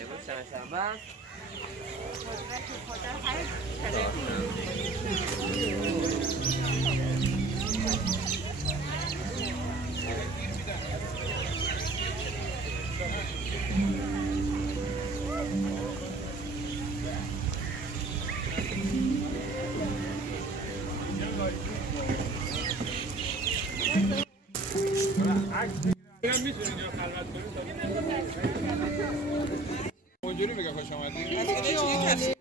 امروز چهارشنبه است. اونجوری میگه خوش آمدید.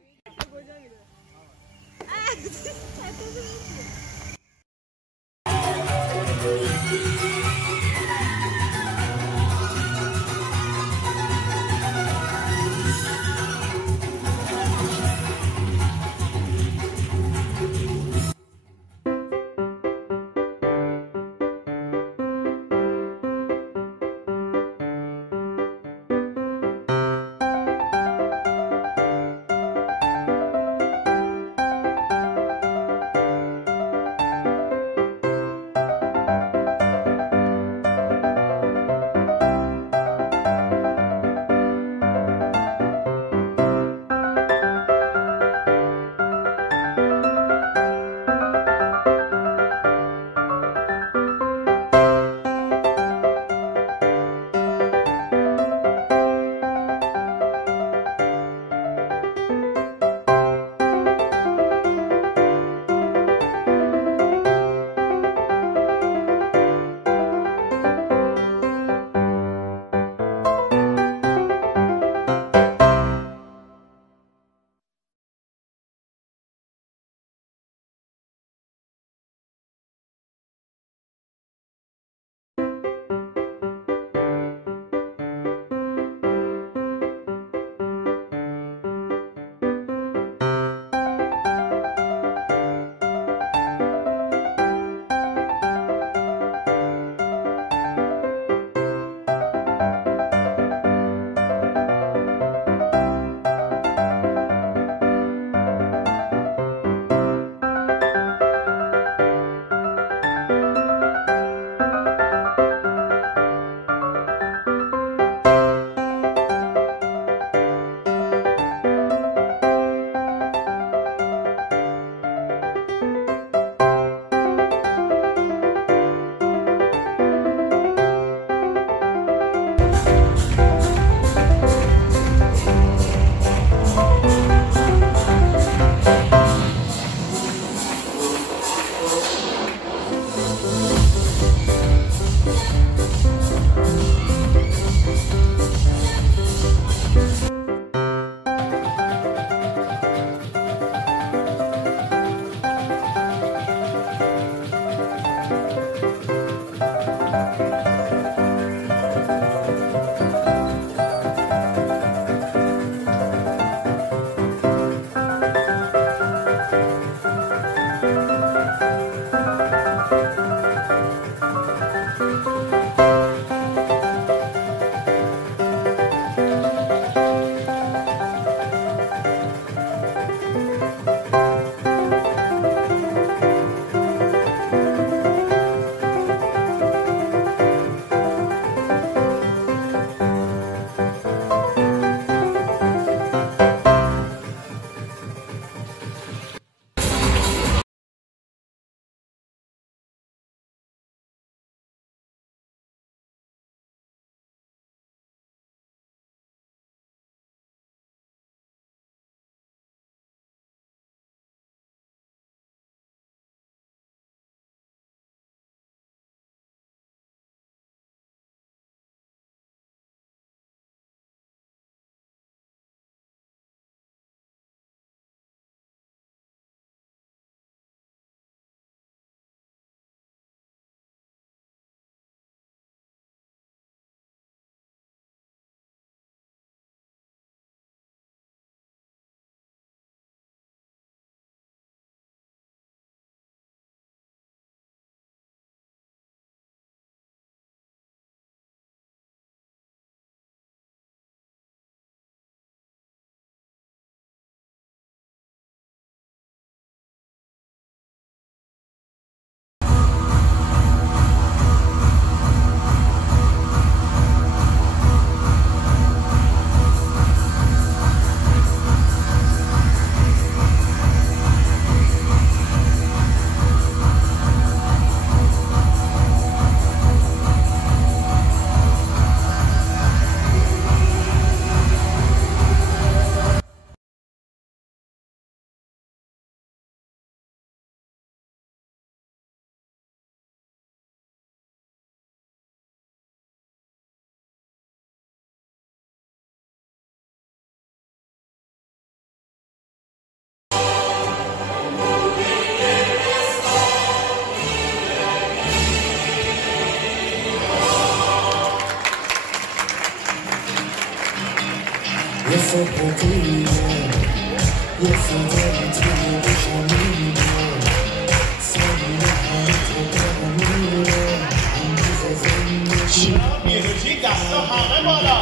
بیولوژی دستا همه بالا.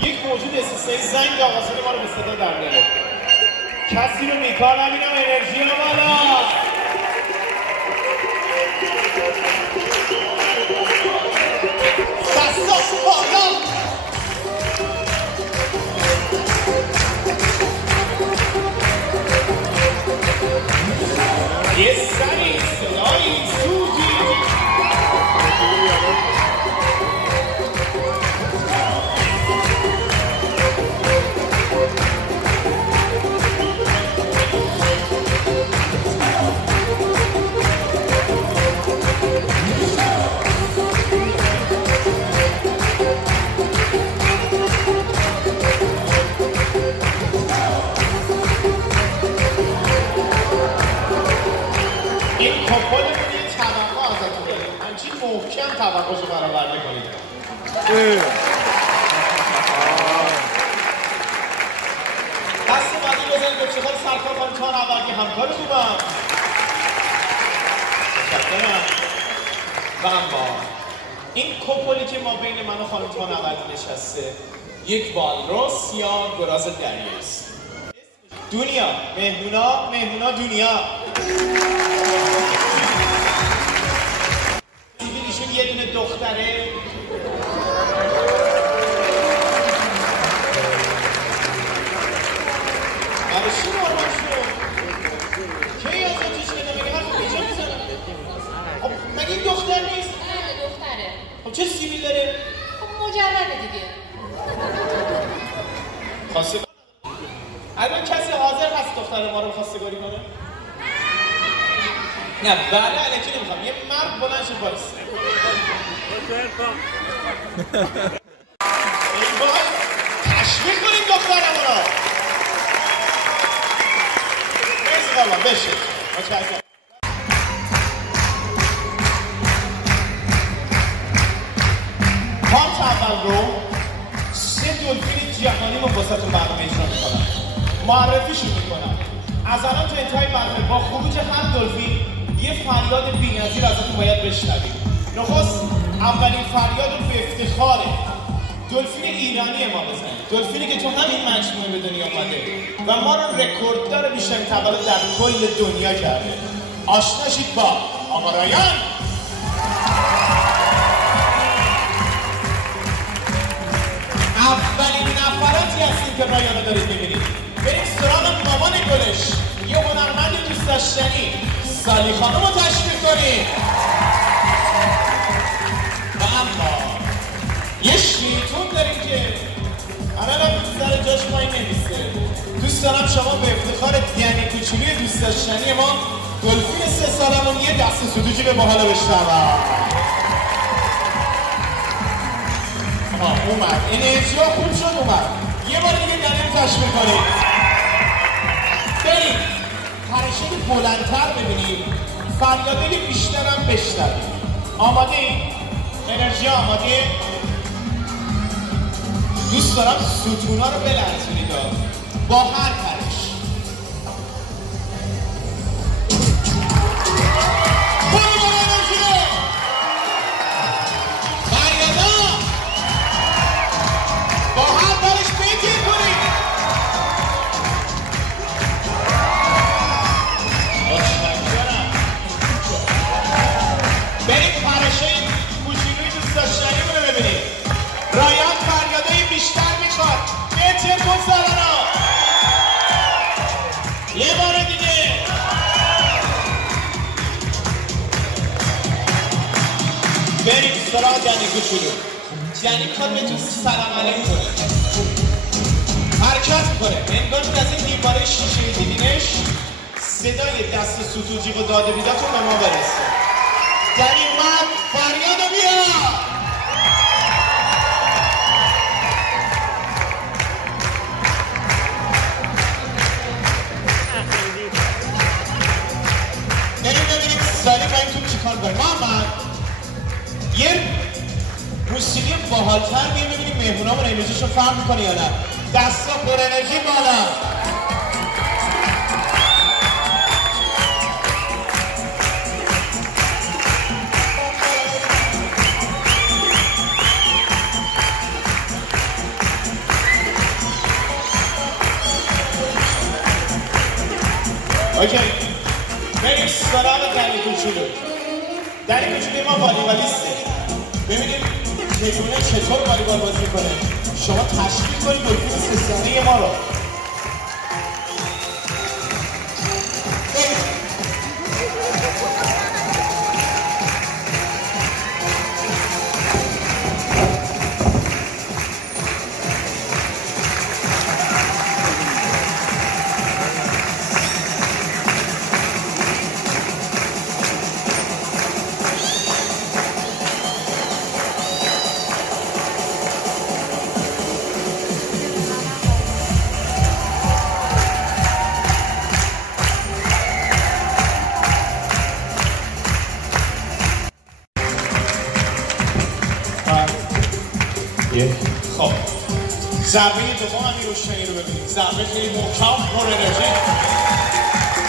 یک موجود استثنایی زنگ آقاسون ما رو به صدا در میاره. کسی رو میکار نبینم انرژی بالا. دستا بالا. یه سری صدایی سوزی. این کپل یه توقع ازتون داریم همچین محکم توقعشو برآورده کنید. دست بعدی بزنید به چخال سرکار خانم تا نوردی همکار خوبم. متشکرم. و اما این کپلی که ما بین من و خانم تا نوردی نشسته یک والروس یا گراز دریایی است. دنیا مهمونا دنیا. ایشون یه دونه دختره. برشون آرمان شد کی ازتش کنه مگه حرف پیجا میزنم. خب مگه این دختر نیست؟ نه دختره. خب چه سیبیل داره؟ خب مجرده دیگه. خواسته الان کسی حاضر هست دختر ما رو خواستگاری کنه؟ نه بله الکی نمیخوام یه مرد بلند شد باریست. ای وای تشویق کنیم دخترمون رو. مرسی قربان بشه. متشکرم. پارت اول رو 3 دلفین جهانی رو واسهتون برنامه اجرا میکنم. معرفیشون میکنم. از الان تا انتهای برنامه با خروج هر دلفین یه فریاد بی‌نظیر ازتون باید بشنوید. نخست اولین فریاد رو به افتخار دلفین ایرانی ما بزنید. دلفینی که تو همین مجموعه به دنیا آمده و ما رو رکورددار بیشترین تولد در کل دنیا کرده. آشنا شید با آقا رایان. اولین نفراتی هستیم که رایان رو دارید میبینید. بریم سراغ مامان گلش یه هنرمند دوست داشتنی سالی خانم رو تشویق کنید. و اما یه شیطون داریم که الان سر جاش پایین نمیسته. دوست دارم شما به افتخار دنی کوچولی دوست داشتنی ما دلفین 3 سالمون یه دست سودوجی به باحالا بشنوم. اومد انرژی ها خوب شد اومد. یه بار دیگه دنی رو تشویق کنید. بریم پرشد بلندتر ببینیم فریاده بیشتر هم بشنویم. آماده این؟ انرژی آماده؟ دوست دارم ستونا رو بلرزونید با هر پرش. برو انرژی رو فریادا با هر پرش بیتیر کنید. بریم پرشه کوچولوی دوست داشتنیمون رو ببینیم. رایان فریادای بیشتر میخواد. بهتر کن سرانا. یه بار دیگه. بریم سراغ جنی کوچولو. جنی میخواد بهتون سلام علیک کنه. حرکت میکنه. انگار که از این دیواره شیشه دیدینش صدای دست ستوجی و داده بیداتون به ما برسه. جنی اومد فریادو بیا. بریم ببینیم سالی باید تو چیکار کنیم. محمد یه موسیقی باحال‌تر بیایم ببینیم مهمونامون انرژیشون فرق میکنه یا نه. دستا پر انرژی بالا. اوکی بریم سراغ دنی کوچولو. دنی کوچولوی ما والیبالیسته. ببینیم چگونه چطور والیبال بازی کنه. شما تشکیل کنید دلفین سه‌سانه ما رو. خب ضربه دوم همین روشنی رو ببینید. ضربه خیلی محکم پر انرژی.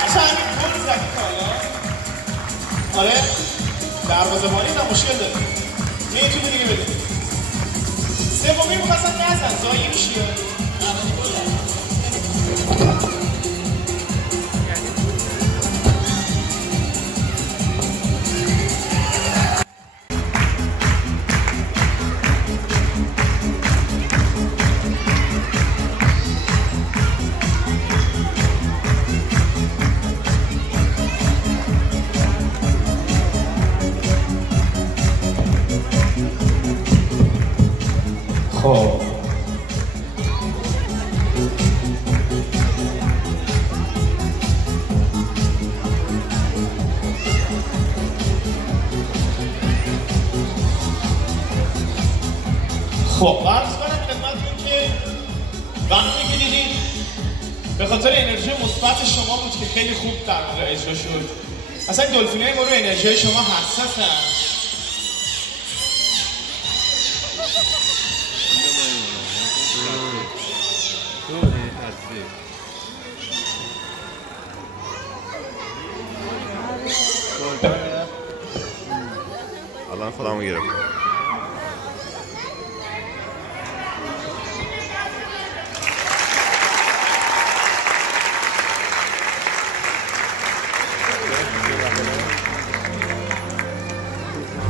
اصلا همین گل زدی تا آره دروازه‌بانی هم مشکل داره. یه توپ دیگه بده. سومی می‌خواستن نزن زایی میشه. خب عرض کنم خدمتتون که وقتی که دیدید به خاطر انرژی مثبت شما بود که خیلی خوب در واقع اجرا شد. اصلا دلفینای ما رو انرژی شما حساسن. الان خودمو گرفتم.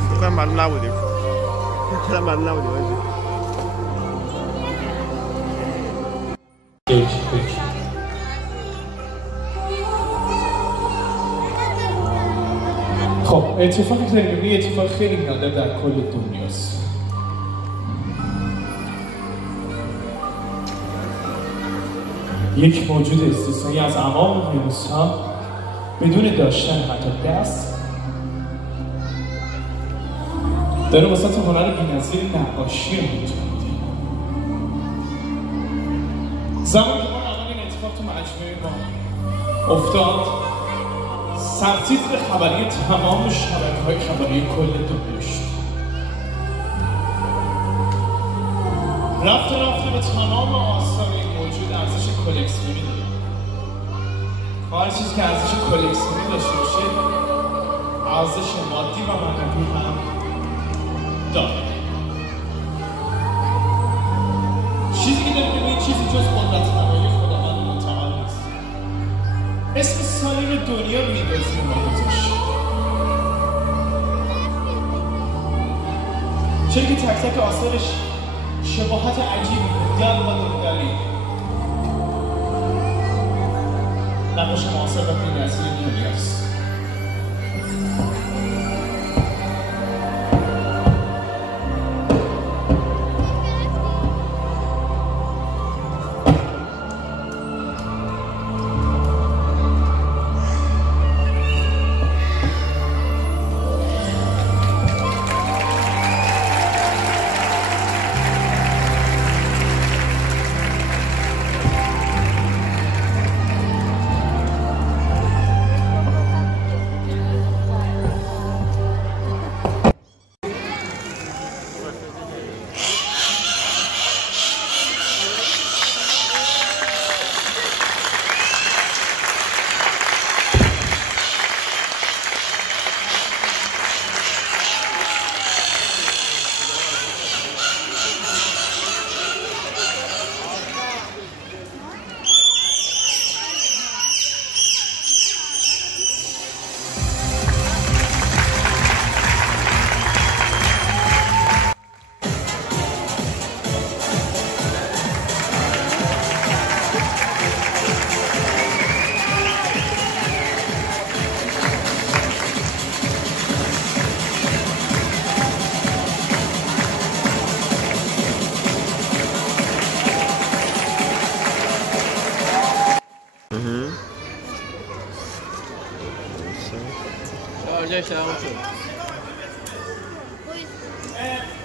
خودم معلوم نبودیم. خودم معلوم نبودیم. خب اتفاقی که داریم می‌بینیم اتفاق خیلی نادر در کل دنیاست. یک موجود استثنایی از اعماق اقیانوس‌ها بدون داشتن حتی دست داره واسه هنر بی‌نظیر نقاشی رو انجام میده. زمانی که ما اول این اتفاق تو مجموعه ما افتاد سرتیتر خبری تمام شبکه‌های خبری کل دنیا شد. رفته به تمام آثار این موجود ارزش کلکسیونی داره. هر چیزی که ارزش کلکسیونی داشته باشه ارزش مادی و معنوی هم داره. چیزی که داریم می‌بینید چیزی جز قدرت نمایی خداوند متعال نیست. اسم سالم دنیا رو می‌دازیم ما گذاشت. چون که تک تک آثارش شباهت عجیبی دل و دلدلی نقاش معاصر و بی‌نظیر دنیاست.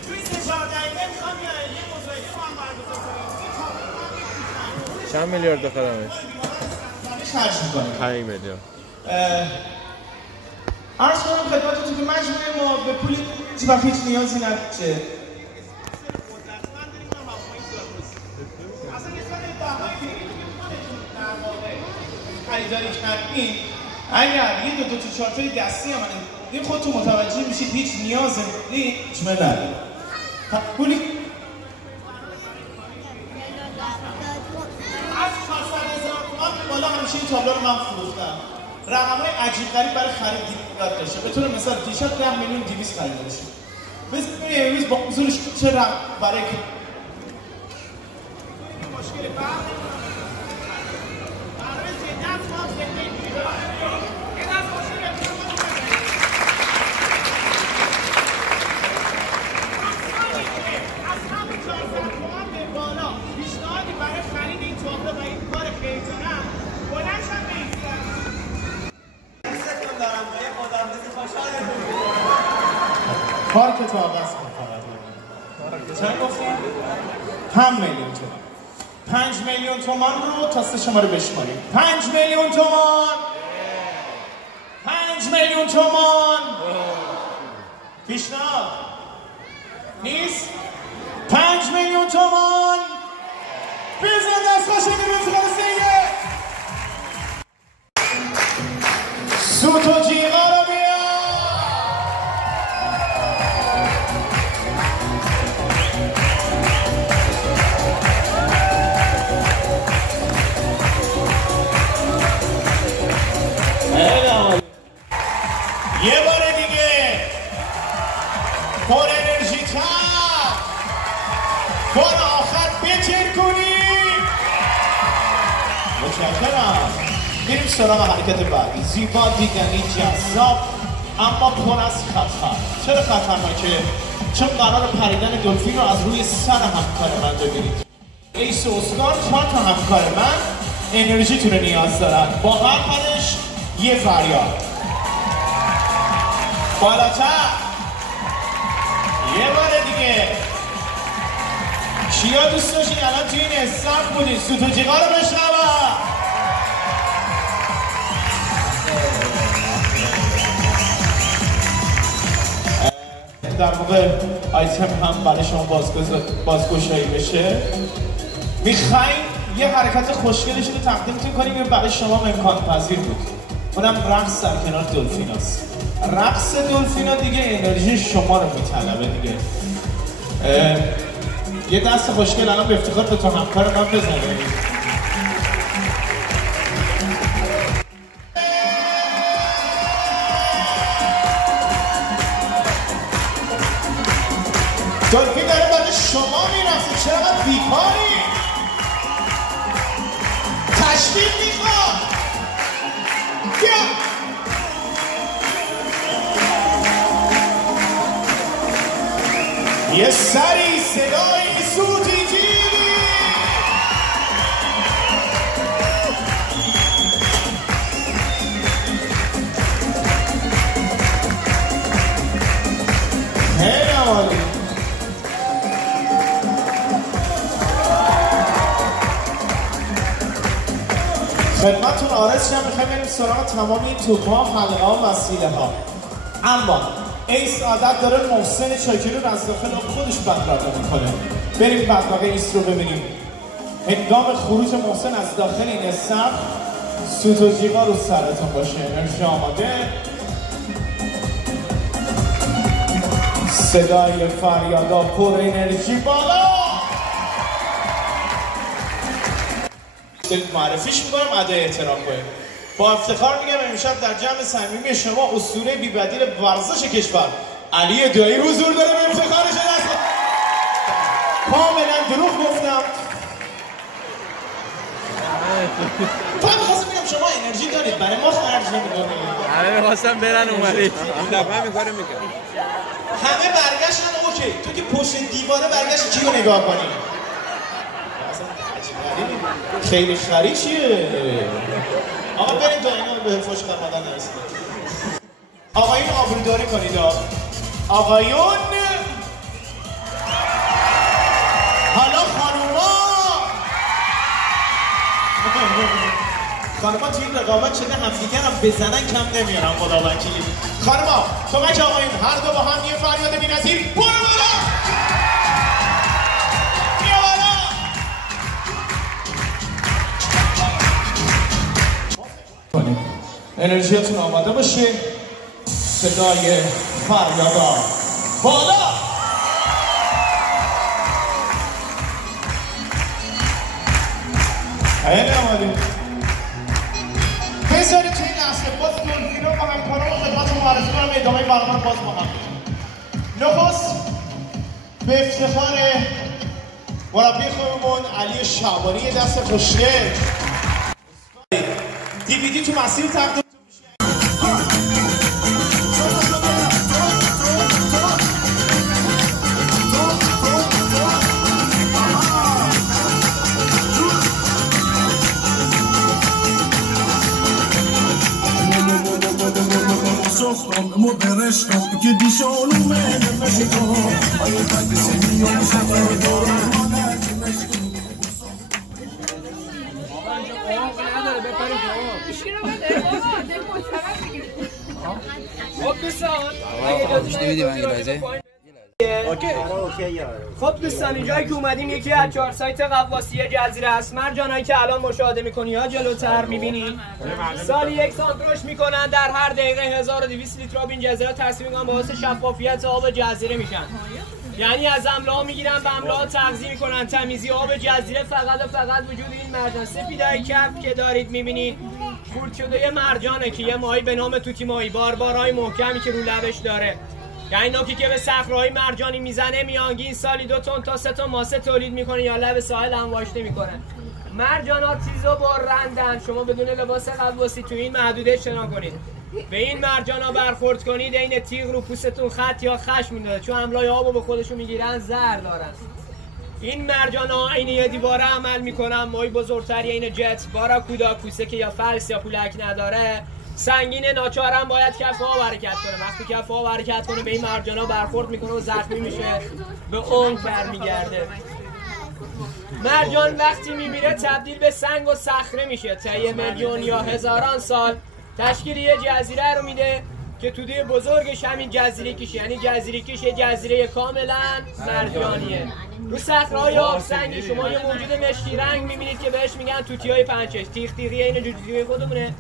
توی 3-4 دقیقه میخوام یه مصاحبه با هم برگزار کنیم. چند میلیارد بخرمش؟ خرج میکنیم 5 میلیون. عرض کنم خدمتتون که مجموعه ما به پول و هیچ نیازی نداره. اصلا یه سال بهایی در واقع خریداری کردیم، اگر یه دو تا چارتای دستی هم این خودتون متوجه میشید هیچ نیاز هیچ نداره. پولی از 400,000 تومان به بالا همیشه این تابلو رو من فروختم. رقم‌های عجیب غریب برای خرید دیدگاه داشته. به طور مثال تیشرت 10 میلیون 200 خریده شد. ببینید امروز با حضورش چه رقم برای مشکل برای جدت ما زندگی می‌داره. این از مشکل از همون 400 تومان به بالا پیشنهادی برای خرید این تابلو و این کار خیلی‌تونم بلند شد به این پارک تو عوض کن فقط. چند گفتیم؟ 5 میلیون تومان. 5 میلیون تومان رو تا 3 شماره بشماریم. 5 میلیون تومان. 5 میلیون تومان. پیشنهاد نیست؟ 5 میلیون تومان. بزن دست خوشنگی به خالصیه. سوت و جیغا رو بیار. یه بار دیگه پر انرژی تر بار آخر بتر کنیم. متشکرم. میریم سراغ حرکت بعدی. زیبا، دیدنی، جذاب اما پر از خطر. چرا خطرناکه؟ چون قرار پریدن دلفین رو از روی سر همکار من ببینید. ایس اسکار 4 تا همکار من انرژیتون رو نیاز دارن. با هر پرش یه فریاد. بالاتر. یه بار دیگه. کیا دوست داشتین الان توی این استارت بودین؟ سوت و جیغا رو بشنوم. در واقع آیتم هم برای شما بازگشایی بشه. میخوایم یه حرکت خوشگلش رو تقدیمتون کنیم که برای شما امکان پذیر بود. اونم رقص در کنار دلفین هست. رقص دلفین ها دیگه انرژی شما رو میطلبه دیگه. یه دست خوشگل الان به افتخار به تو همکار من بزنید. دلفین داره برای شما میرسه. چرا بیکاری؟ تشویق میخواد. بیا یه سری صدای سوتی جیلی. خیلی عالی. خدمتتون عارض شدم. میخوایم بریم سراغ تمام این توپ‌ها، حلقه‌ها و وسیله‌ها. اما ایس عادت داره محسن چاکری رو از داخل خودش بدرقه میکنه. بریم بدرقه ایس رو ببینیم. هنگام خروج محسن از داخل این استخر سوت و جیغا رو سرتون باشه. انرژی آماده. صدای فریادا پر انرژی بالا. معرفیش میکنم، ادای احترام کنیم. با افتخار میگم امشب در جمع صمیمی شما اسطوره بی‌بدیل ورزش کشور علی دایی حضور داره. به افتخارش دست کاملا دروغ گفتم. فقط می‌خواستم بگم شما انرژی دارید، برای ما خرج نمی‌کنید. همه می‌خواستن برن اومدید. این دفعه همین کارو می‌کنه. همه برگشتن اوکی. تو که پشت دیواره برگشت کیو نگاه کنی؟ خیلی خری چیه؟ آقا بریم تا اینا به فوش قرمدن نرسید. آقایون آبروداری کنید. آقایون حالا خانوما توی این رقابت شده همدیگر هم بزنن کم نمیارن خدا وکیلی. خانوما کمک آقایون هر دو با هم یه فریاد بی‌نظیر برو بالا. بیا بالا. انرژیتون آماده باشه. صدای فریادا بالا. خیلی آماده. بذارید توی این لحظه باز دلفین رو با همکاران و خدمت معرفی کنم ادامه برنامه باز با هم. نخست به افتخار مربی خودمون علی شعبانی یه دست خوشگل DVD تو مسیر تقدیم که دیشانو من مشکو آیا فکر سمیون سفر دارم خب دوستان اینجایی که اومدیم یکی از 4 سایت غواصی جزیره است. مرجانایی که الان مشاهده میکنی ها جلوتر میبینی سالی 1 سانت رشد میکنن. در هر دقیقه 1200 لیتر آب این جزیره تصفیه میکنن، باعث شفافیت آب جزیره میشن. یعنی از املاح میگیرن به املاح تغذیه میکنن. تمیزی آب جزیره فقط وجود این مرجان سفیدای کف که دارید میبینید خورد شده یه مرجانه که یه ماهی به نام توتی ماهی باربارای محکمی که رو لبش داره. یعنی نوکی که به صخره‌های مرجانی میزنه میانگین سالی 2 تن تا 3 تن ماسه تولید میکنه یا لب ساحل انباشته میکنه. مرجانات تیز و برندن. شما بدون لباس غواصی تو این محدوده اجتناب کنید. به این مرجانا برخورد کنید عین تیغ رو پوستتون خط یا خشم میندازه، چون املای آبو به خودشون میگیرن، زهر دارن. این مرجانا عین یه دیواره عمل میکنن. ماهی بزرگتری عین جت، باراکودا، کوسه که یا فلس یا پولک نداره، سنگین ناچارم باید کف ها حرکت کنه. وقتی کف ها حرکت کنه به این مرجانا برخورد میکنه و زخمی میشه، به اون برمیگرده. مرجان وقتی میمیره تبدیل به سنگ و صخره میشه. طی میلیون یا هزاران سال تشکیل یه جزیره رو میده که توده بزرگش همین جزیره کشه. یعنی جزیره کش یه جزیره کاملا مرجانیه. رو صخره‌های آبسنگی شما یه موجود مشکی رنگ میبینید که بهش میگن توتیای پنچش. تیغ تیغی این جوجوی خودمونه،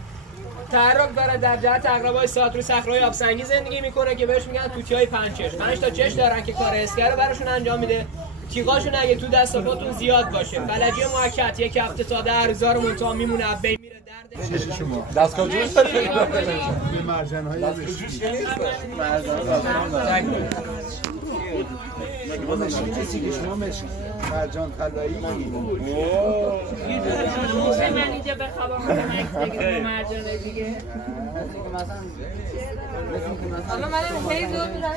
تحرک داره، در جهت عقربای ساعت رو صخره‌های آبسنگی زندگی میکنه که بهش میگن توتیای پنچش. 5 تا چش دارن که کار اسکر رو براشون انجام میده. تیغاشون اگه تو دست و پاتون زیاد باشه، فلجی موقت 1 هفته تا 10 روز رو منتها میمونه، از بین میره. درد دستگاه جوش داره به مرجان‌های مرجان طلایی من اینجا بخوابم دیگه مرجانه دیگه. حالا من خیلی دور میرم.